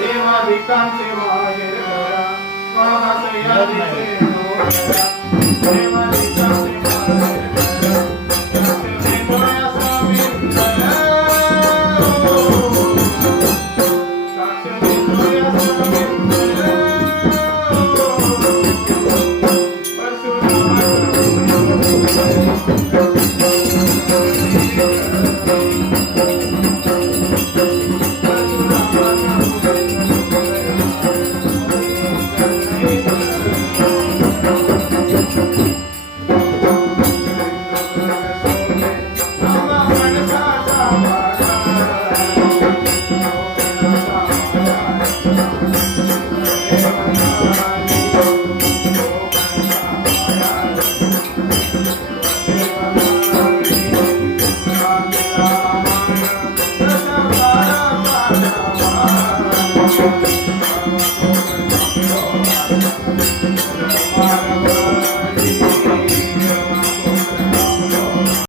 देवादिकांचे माहेर करा महासया दिसे देवादिकांचे माहेर करा साक्षी डोळ्याचा विंदर साक्षी डोळ्याचा विंदर